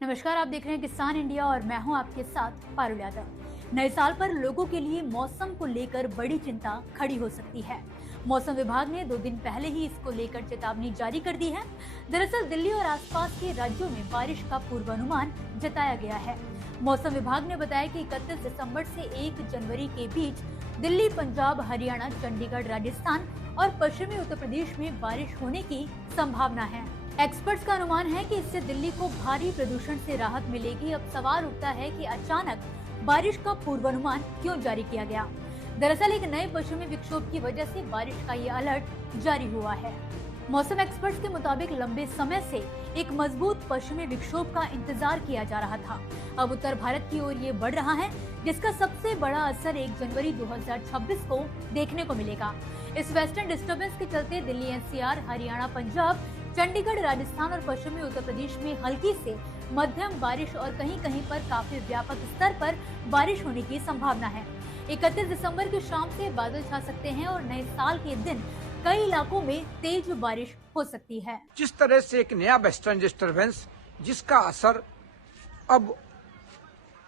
नमस्कार, आप देख रहे हैं किसान इंडिया और मैं हूं आपके साथ पारुल यादव। नए साल पर लोगों के लिए मौसम को लेकर बड़ी चिंता खड़ी हो सकती है। मौसम विभाग ने 2 दिन पहले ही इसको लेकर चेतावनी जारी कर दी है। दरअसल दिल्ली और आसपास के राज्यों में बारिश का पूर्वानुमान जताया गया है। मौसम विभाग ने बताया कि 31 दिसंबर से 1 जनवरी के बीच दिल्ली, पंजाब, हरियाणा, चंडीगढ़, राजस्थान और पश्चिमी उत्तर प्रदेश में बारिश होने की संभावना है। एक्सपर्ट्स का अनुमान है कि इससे दिल्ली को भारी प्रदूषण से राहत मिलेगी। अब सवाल उठता है कि अचानक बारिश का पूर्वानुमान क्यों जारी किया गया। दरअसल एक नए पश्चिमी विक्षोभ की वजह से बारिश का ये अलर्ट जारी हुआ है। मौसम एक्सपर्ट्स के मुताबिक लंबे समय से एक मजबूत पश्चिमी विक्षोभ का इंतजार किया जा रहा था। अब उत्तर भारत की ओर ये बढ़ रहा है, जिसका सबसे बड़ा असर 1 जनवरी 2026 को देखने को मिलेगा। इस वेस्टर्न डिस्टर्बेंस के चलते दिल्ली, एनसीआर, हरियाणा, पंजाब, चंडीगढ़, राजस्थान और पश्चिमी उत्तर प्रदेश में हल्की से मध्यम बारिश और कहीं कहीं पर काफी व्यापक स्तर पर बारिश होने की संभावना है। 31 दिसंबर की शाम से बादल छा सकते हैं और नए साल के दिन कई इलाकों में तेज बारिश हो सकती है। जिस तरह से एक नया वेस्टर्न डिस्टर्बेंस जिसका असर अब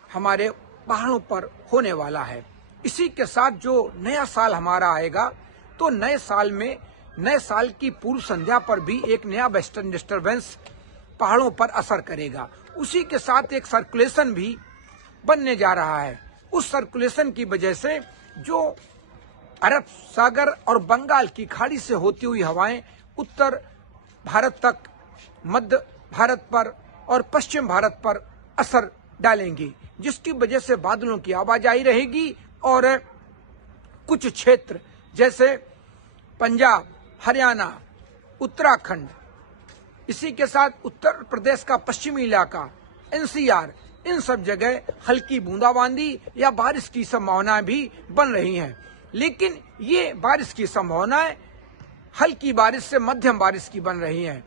हमारे पहाड़ों पर होने वाला है, इसी के साथ जो नया साल हमारा आएगा, तो नए साल में नए साल की पूर्व संध्या पर भी एक नया वेस्टर्न डिस्टर्बेंस पहाड़ों पर असर करेगा। उसी के साथ एक सर्कुलेशन भी बनने जा रहा है। उस सर्कुलेशन की वजह से जो अरब सागर और बंगाल की खाड़ी से होती हुई हवाएं उत्तर भारत तक, मध्य भारत पर और पश्चिम भारत पर असर डालेंगी, जिसकी वजह से बादलों की आवाजाही रहेगी और कुछ क्षेत्र जैसे पंजाब, हरियाणा, उत्तराखंड, इसी के साथ उत्तर प्रदेश का पश्चिमी इलाका, एनसीआर, इन सब जगह हल्की बूंदाबांदी या बारिश की संभावनाएं भी बन रही हैं। लेकिन ये बारिश की संभावनाएं हल्की बारिश से मध्यम बारिश की बन रही हैं।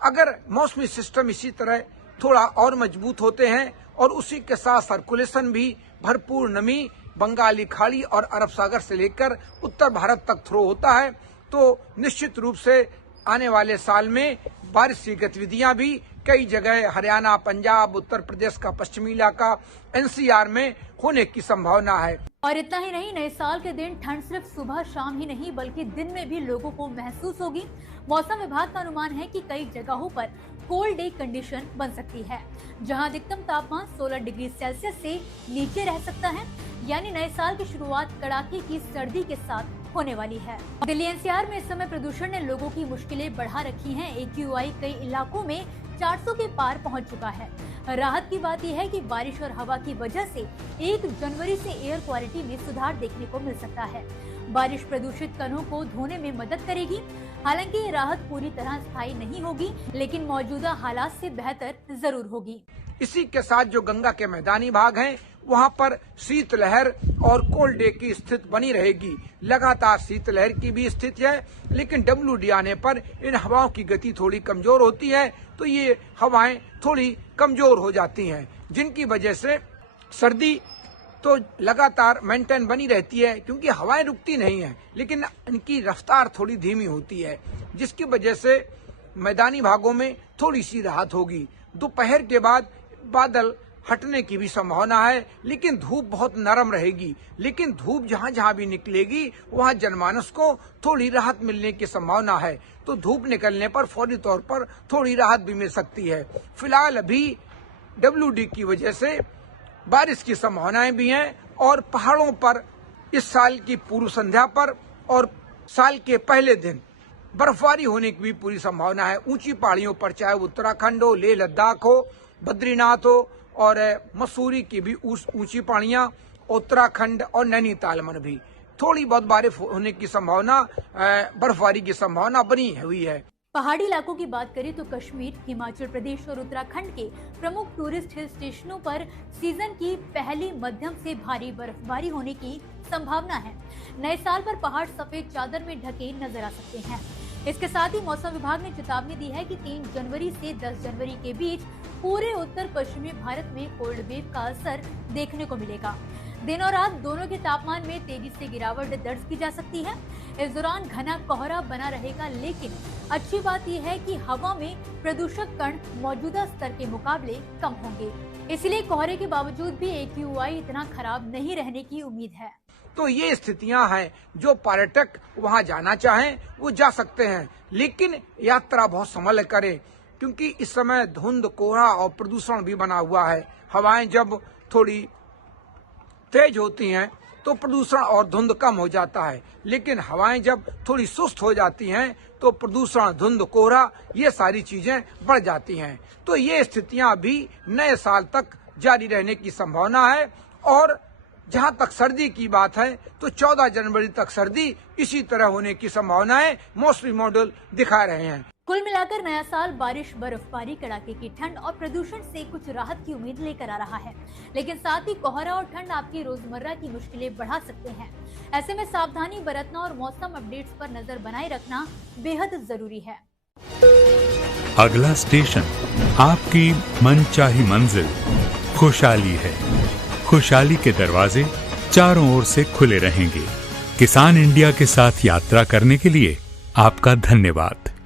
अगर मौसमी सिस्टम इसी तरह थोड़ा और मजबूत होते हैं और उसी के साथ सर्कुलेशन भी भरपूर नमी बंगाली खाड़ी और अरब सागर से लेकर उत्तर भारत तक थ्रो होता है, तो निश्चित रूप से आने वाले साल में बारिश की गतिविधियां भी कई जगह हरियाणा, पंजाब, उत्तर प्रदेश का पश्चिमी इलाका, एनसीआर में होने की संभावना है। और इतना ही नहीं, नए साल के दिन ठंड सिर्फ सुबह शाम ही नहीं बल्कि दिन में भी लोगों को महसूस होगी। मौसम विभाग का अनुमान है कि कई जगहों पर कोल्ड डे कंडीशन बन सकती है, जहां अधिकतम तापमान 16 डिग्री सेल्सियस से नीचे रह सकता है। यानी नए साल की शुरुआत कड़ाके की सर्दी के साथ होने वाली है। दिल्ली एनसीआर में इस समय प्रदूषण ने लोगों की मुश्किलें बढ़ा रखी हैं। AQI कई इलाकों में 400 के पार पहुंच चुका है। राहत की बात यह है कि बारिश और हवा की वजह से 1 जनवरी से एयर क्वालिटी में सुधार देखने को मिल सकता है। बारिश प्रदूषित कणों को धोने में मदद करेगी। हालांकि ये राहत पूरी तरह स्थायी नहीं होगी, लेकिन मौजूदा हालात से बेहतर जरूर होगी। इसी के साथ जो गंगा के मैदानी भाग हैं, वहां पर शीतलहर और कोल्ड डे की स्थिति बनी रहेगी। लगातार शीतलहर की भी स्थिति है, लेकिन WD आने पर इन हवाओं की गति थोड़ी कमजोर होती है, तो ये हवाएं थोड़ी कमजोर हो जाती हैं, जिनकी वजह से सर्दी तो लगातार मेंटेन बनी रहती है, क्योंकि हवाएं रुकती नहीं है, लेकिन इनकी रफ्तार थोड़ी धीमी होती है, जिसकी वजह से मैदानी भागों में थोड़ी सी राहत होगी। दोपहर के बाद बादल हटने की भी संभावना है, लेकिन धूप बहुत नरम रहेगी। लेकिन धूप जहां जहां भी निकलेगी, वहां जनमानस को थोड़ी राहत मिलने की संभावना है, तो धूप निकलने पर फौरी तौर पर थोड़ी राहत भी मिल सकती है। फिलहाल अभी WD की वजह से बारिश की संभावनाएं भी हैं और पहाड़ों पर इस साल की पूर्व संध्या पर और साल के पहले दिन बर्फबारी होने की भी पूरी संभावना है। ऊंची पहाड़ियों पर, चाहे उत्तराखंड हो, लेह लद्दाख हो, बद्रीनाथ हो और मसूरी की भी ऊंची पहाड़ियां, उत्तराखंड और नैनीताल में भी थोड़ी बहुत बारिश होने की संभावना, बर्फबारी की संभावना बनी हुई है। पहाड़ी इलाकों की बात करें तो कश्मीर, हिमाचल प्रदेश और उत्तराखंड के प्रमुख टूरिस्ट हिल स्टेशनों पर सीजन की पहली मध्यम से भारी बर्फबारी होने की संभावना है। नए साल पर पहाड़ सफेद चादर में ढके नजर आ सकते हैं। इसके साथ ही मौसम विभाग ने चेतावनी दी है कि 3 जनवरी से 10 जनवरी के बीच पूरे उत्तर पश्चिमी भारत में कोल्ड वेव का असर देखने को मिलेगा। दिन और रात दोनों के तापमान में तेजी से गिरावट दर्ज की जा सकती है। इस दौरान घना कोहरा बना रहेगा, लेकिन अच्छी बात यह है कि हवा में प्रदूषक कण मौजूदा स्तर के मुकाबले कम होंगे। इसलिए कोहरे के बावजूद भी AQI इतना खराब नहीं रहने की उम्मीद है। तो ये स्थितियां हैं, जो पर्यटक वहां जाना चाहें वो जा सकते हैं, लेकिन यात्रा बहुत संभल करें, क्योंकि इस समय धुंध, कोहरा और प्रदूषण भी बना हुआ है। हवाएं जब थोड़ी तेज होती हैं तो प्रदूषण और धुंध कम हो जाता है, लेकिन हवाएं जब थोड़ी सुस्त हो जाती हैं तो प्रदूषण, धुंध, कोहरा ये सारी चीजें बढ़ जाती हैं। तो ये स्थितियां भी नए साल तक जारी रहने की संभावना है। और जहां तक सर्दी की बात है तो 14 जनवरी तक सर्दी इसी तरह होने की संभावनाएं मौसमी मॉडल दिखा रहे हैं। कुल मिलाकर नया साल बारिश, बर्फबारी, कड़ाके की ठंड और प्रदूषण से कुछ राहत की उम्मीद लेकर आ रहा है, लेकिन साथ ही कोहरा और ठंड आपकी रोजमर्रा की मुश्किलें बढ़ा सकते हैं। ऐसे में सावधानी बरतना और मौसम अपडेट्स पर नजर बनाए रखना बेहद जरूरी है। अगला स्टेशन आपकी मनचाही मंजिल खुशहाली है। खुशहाली के दरवाजे चारों ओर से खुले रहेंगे। किसान इंडिया के साथ यात्रा करने के लिए आपका धन्यवाद।